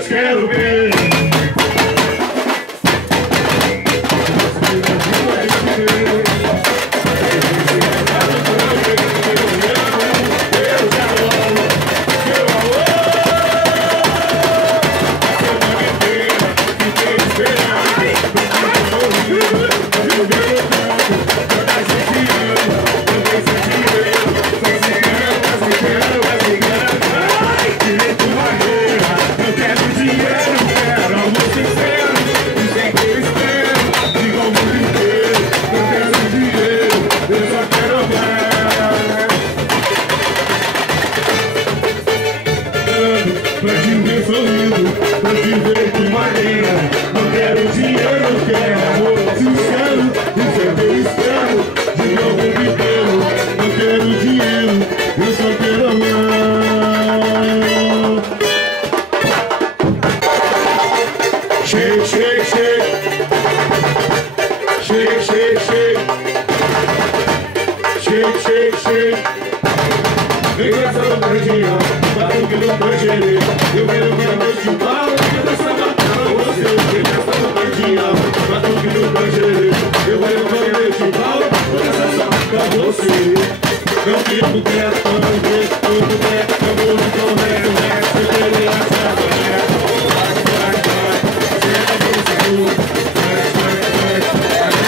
te quero ver. Pra te ver sorrindo, pra te ver com maneira. Não quero dinheiro, não quero amor sincero. Isso é que eu espero de meu mundo inteiro. Não quero dinheiro, eu só quero amar. Shake, shake, shake. Shake, shake, shake. Shake, shake, shake. Vem com essa dobradinha, batuque no pangerê. Eu quero ver a noite de bala, eu quero saber pra você. Vem com essa dobradinha, batuque no pangerê. Eu quero ver a noite de bala, eu quero saber pra você. Não fico quieto, não deixo tudo quieto. Eu vou me correr, eu quero ser feliz, essa mulher. Vai, vai, vai, senta no seguro. Vai, vai, vai, vai, vai,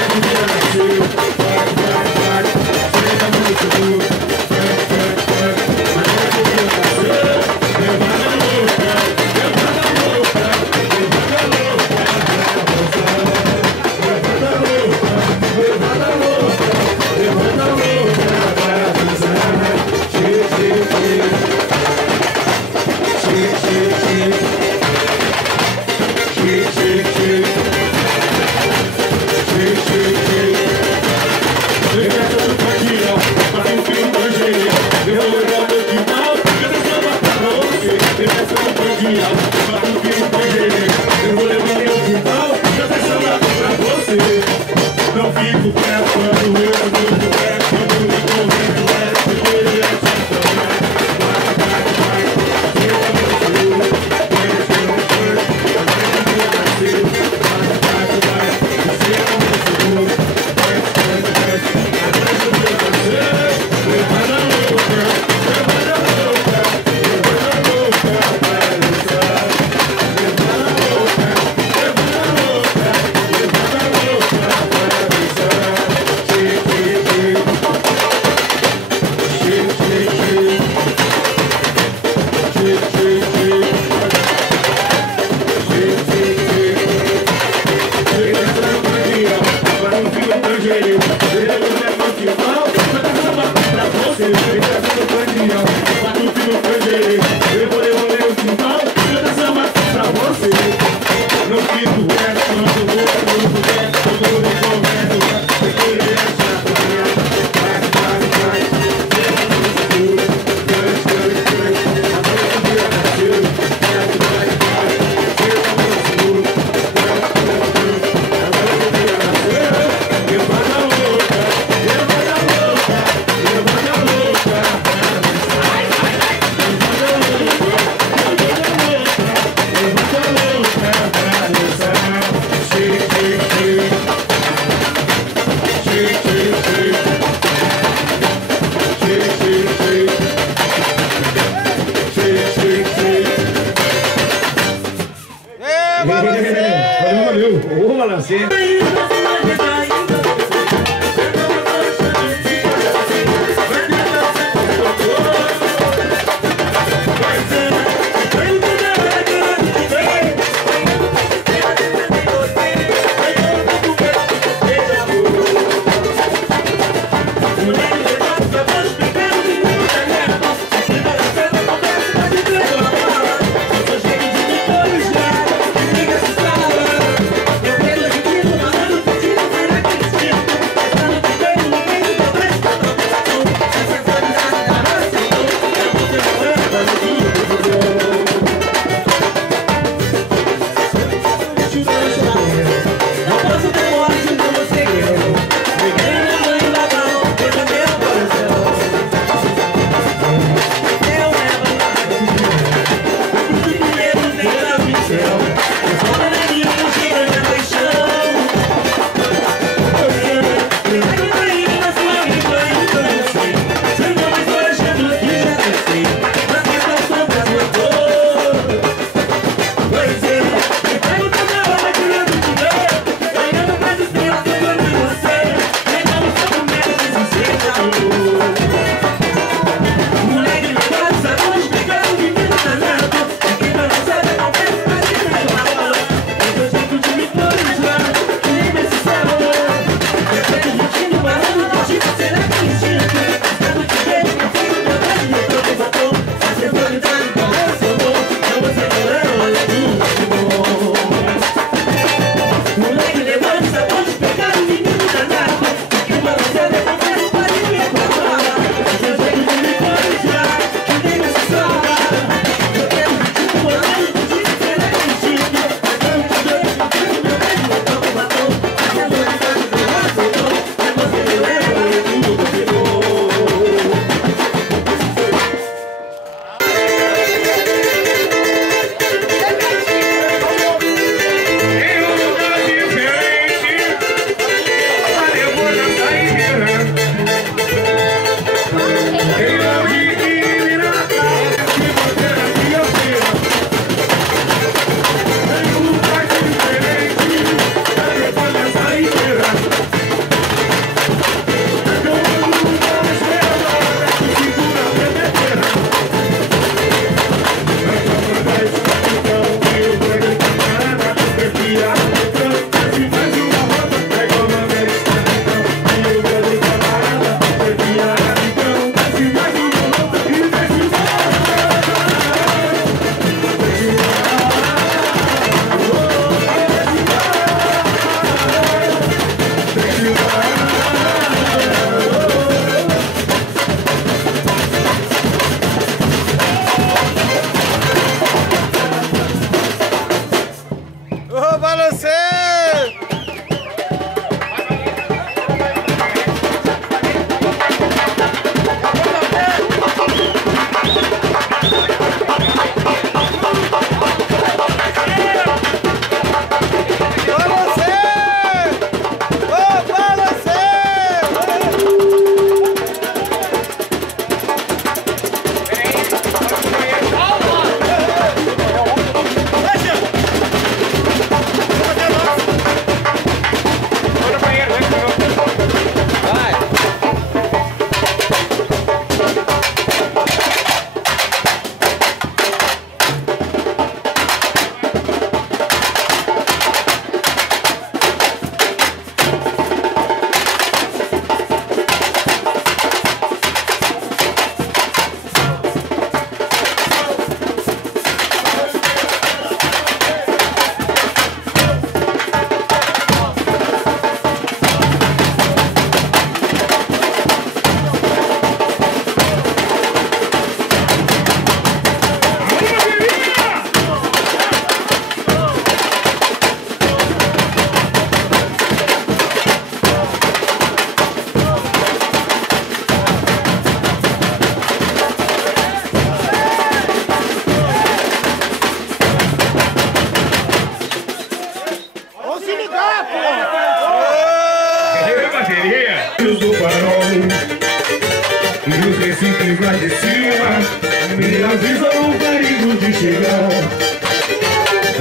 vai, vai, senta no seguro. Eu vou levar meu quintal, eu vou chamar pra você. Não fico quieto quando eu muito quieto. Quando me correndo é porque eu te amo. Vai, vai, vai, senta no seguro. Vai, vai, vai, senta no seguro. Vai, vai, vai, atrás do meu parceiro. Leva na louca, leva na louca, leva na louca, vai dançar. Leva na louca, leva na louca, leva na louca, vai dançar. Shake, shake, shake, shake, shake, shake, shake, shake, shake, shake, shake. Vem essa dobradinha, para um fio tangerino. Ele leva o final, vai dar samba pra você. Vem essa dobradinha, para um fio tangerino. Eu vou levar o final, vai dar samba pra você. Não fico quieto, não tô louco, quieto, tô louco, correto. Eu queria achar pra mim. Vai, vai, vai, senta no seguro. Vai, vai, vai, atrás do meu parceiro. Vai, vai, vai, senta no seguro. Vai, vai, vai, atrás do meu parceiro. Leva na louca, leva na louca, leva na louca. Vai, vai, vai, leva na louca, leva na louca, leva na louca, vai dançar. Shake, shake, shake. Shake, shake, shake. Shake, shake, shake. Shake, shake, shake. Valeu, valeu. Ô, Balancê.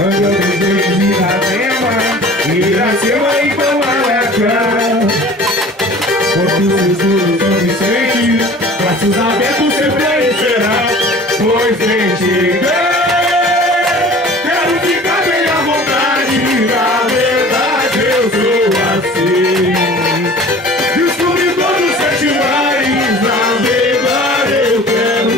Anda dos beijos e na tema, Iracema e Camaraca. Quantos seguros São Vicente, braços abertos sempre aí será. Pois vem quero ficar bem à vontade. Na verdade eu sou assim. Descobridor dos 7 mares, navegar eu quero.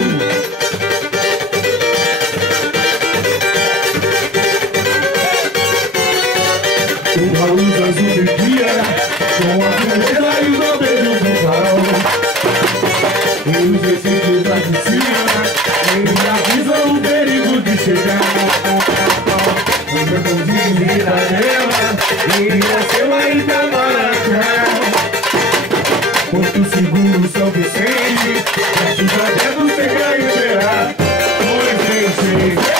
Uma luz azul de dia, com a beleza e os beijos do farol. E os recifes da piscina, me avisam o perigo de chegar. Anda com desvira dela, e Iracema e Camaraca. Porto Seguro, São Vicente, braços abertos sempre a esperar. Pois vem chegar.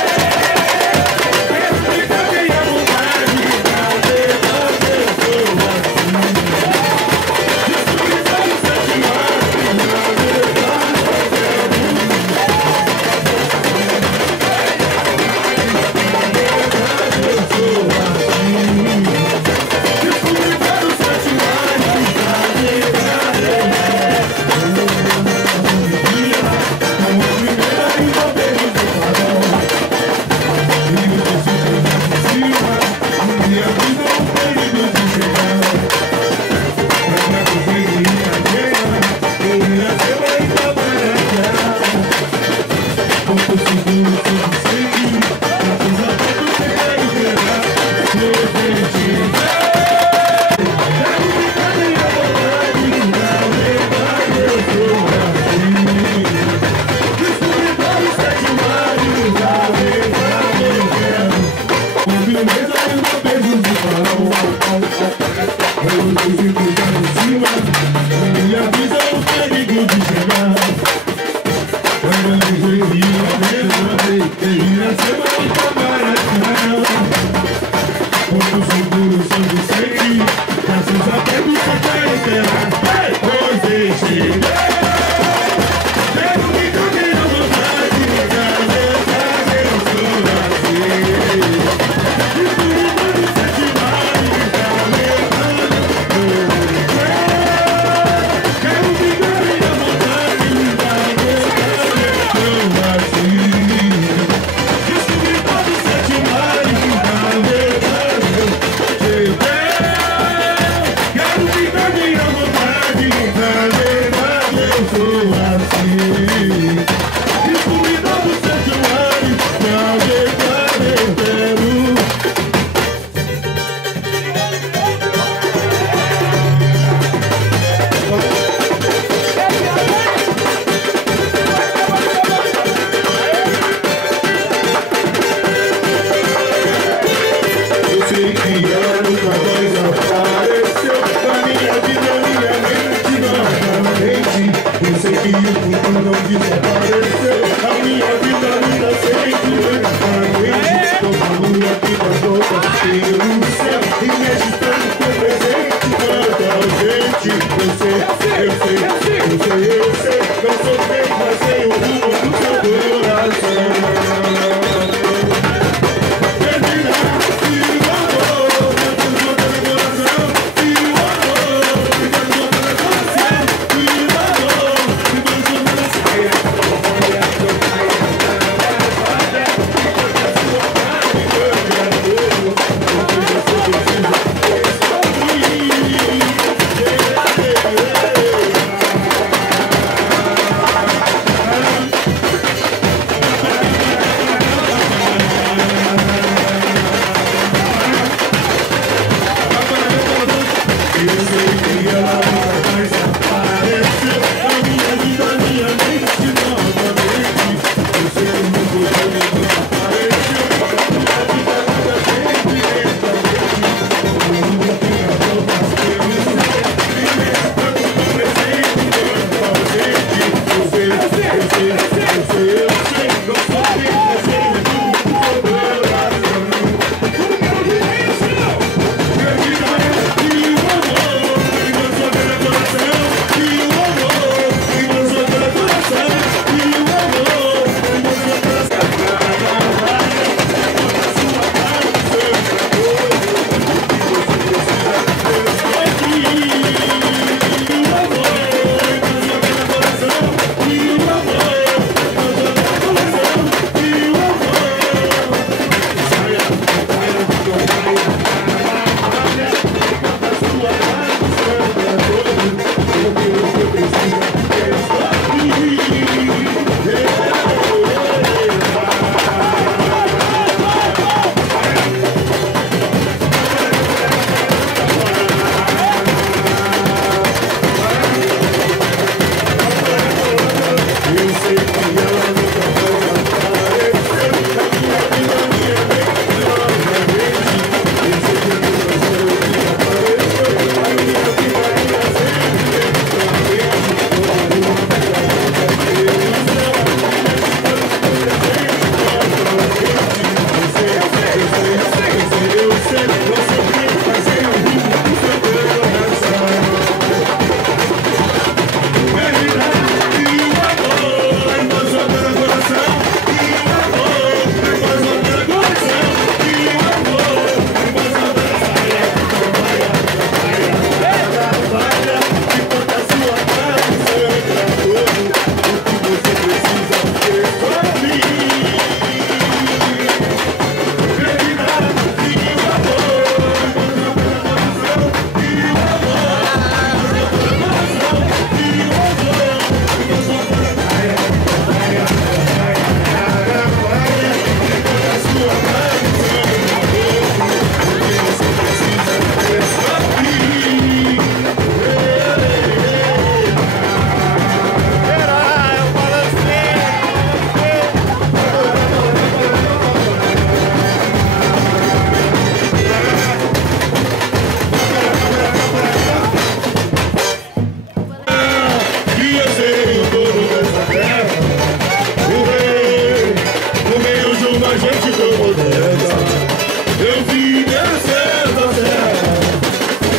eu vim descendo a serra,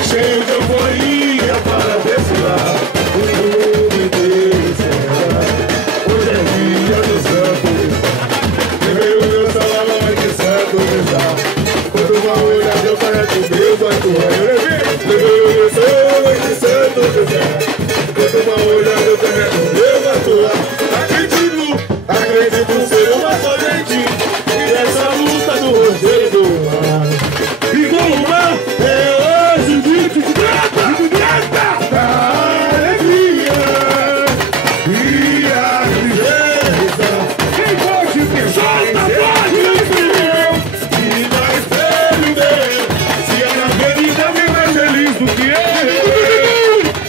cheio de euforia para desfilar. O mundo inteiro será. Hoje é dia do santo. Levei o meu salão de santo rezar. Quando uma olhada eu parece o meu banco. Levei o meu salão de santo rezar. Quando uma olhada eu parece o meu banco. Acredito ser uma corrente nessa luta do rodeio do mar. E vou mar é hoje o dia de prata, da alegria e a tristeza. Quem pode pensar em ser meu? E na espelho meu, se é na avenida bem mais feliz do que eu.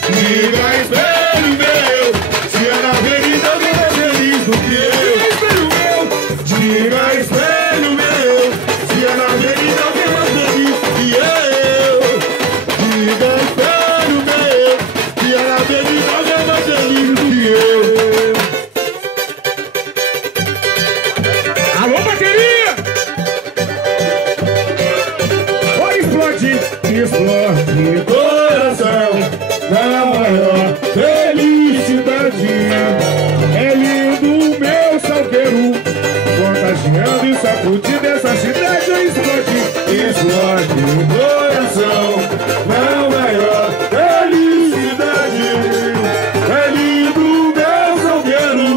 E na espelho meu, se é na avenida bem mais feliz do que eu. Diga espelho meu, se é na avenida alguém mais feliz que eu. Diga espelho meu, se é na avenida alguém mais feliz do que eu. Alô, bateria! Vai explodir, explode coração da maior felicidade. É lindo o meu salgueiro, contagiando e sacudindo essa cidade. Explode, explode o coração na maior felicidade. É lindo o meu salgueiro,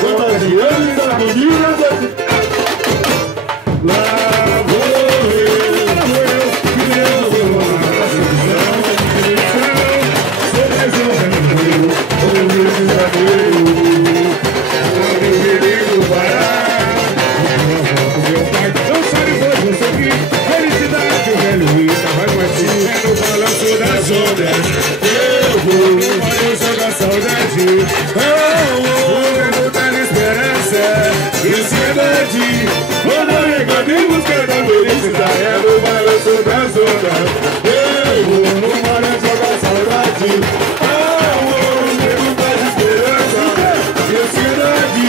contagiando e sacudindo essa cidade. Lá vou eu, que Deus vou lá, sou mais um verdadeiro, o meu verdadeiro. Felicidade, o velho Ita vai partir no balanço das ondas. Eu vou, eu sou da saudade. Oh, vou dar esperança e ansiedade. Vou navegando em busca da felicidade. É no balanço das ondas. Eu vou no balanço da saudade. Oh, eu dar esperança e ansiedade.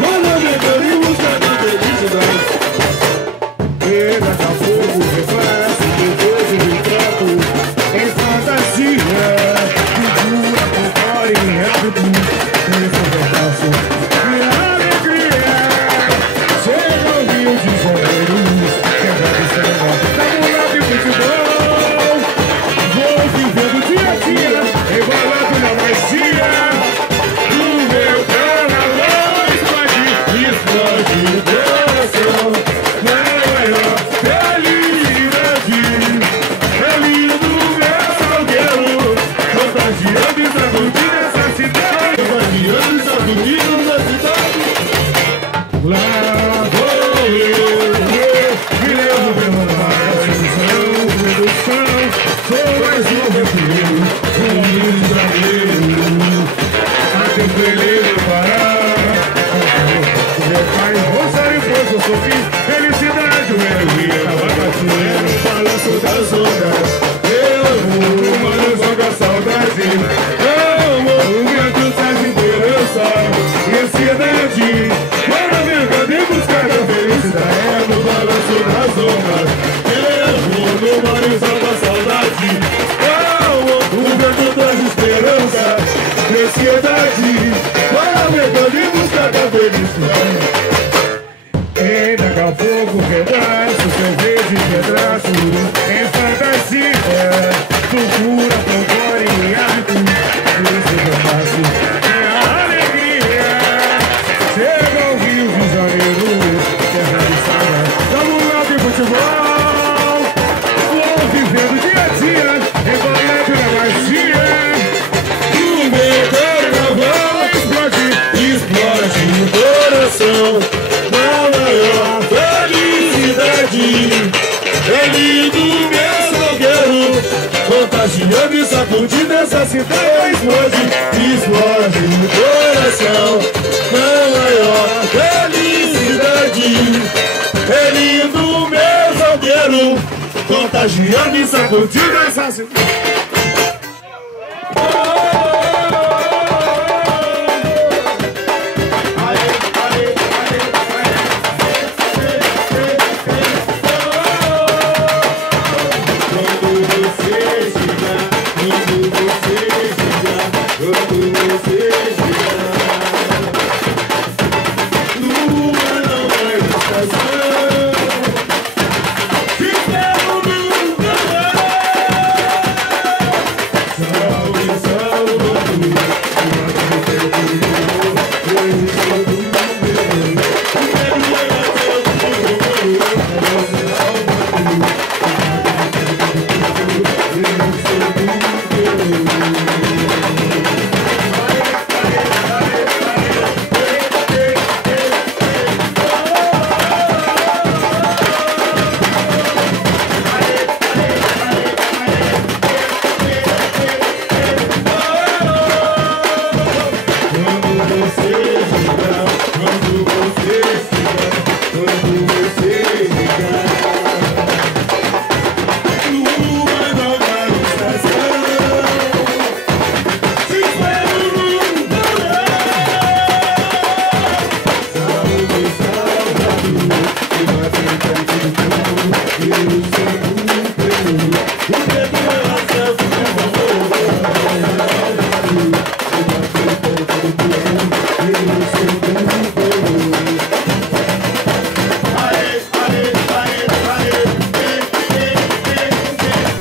Vou navegando em busca da felicidade. Daqui a pouco reflexo, depois eu retrato em fantasia, figura com fora e rápido, nesse pedaço de alegria. Chega ao Rio de Janeiro, quebra de samba, tá no lado de futebol. Vou vivendo dia a dia, embalado na magia do meu carnaval. Explode, explode o coração. Contagiando e sacudindo essa cidade. Contagiando e sacudindo essa cidade. Lá vou eu, me levo pela produção. Sou mais um refugiado, um Rio de Janeiro. Até o Peleiro parar. Meu pai, Rosário, pois eu sou filho. Felicidade, o meu Rio, tava batendo. Balanço das ondas. Eu vou, balanço da saudade. Amo o vento traz esperança e ansiedade. Para navegando em busca da felicidade. É no balanço das ondas. Eu vou no balanço da saudade. Amo o vento traz esperança e ansiedade. Para navegando em busca da felicidade. Daqui a pouco pedaço, cerveja e pedaço em fantasia, loucura, folclore e hábito. Isso que eu faço é a alegria. Chega ao Rio de Janeiro, terra de samba, vamos lá de futebol. Vou vivendo dia a dia, embalado na magia do meu carnaval. Explode, explode o coração. É lindo meu salgueiro, contagiando e sacudindo essa cidade. Explode, explode o coração na maior felicidade. É lindo meu salgueiro, contagiando e sacudindo essa cidade.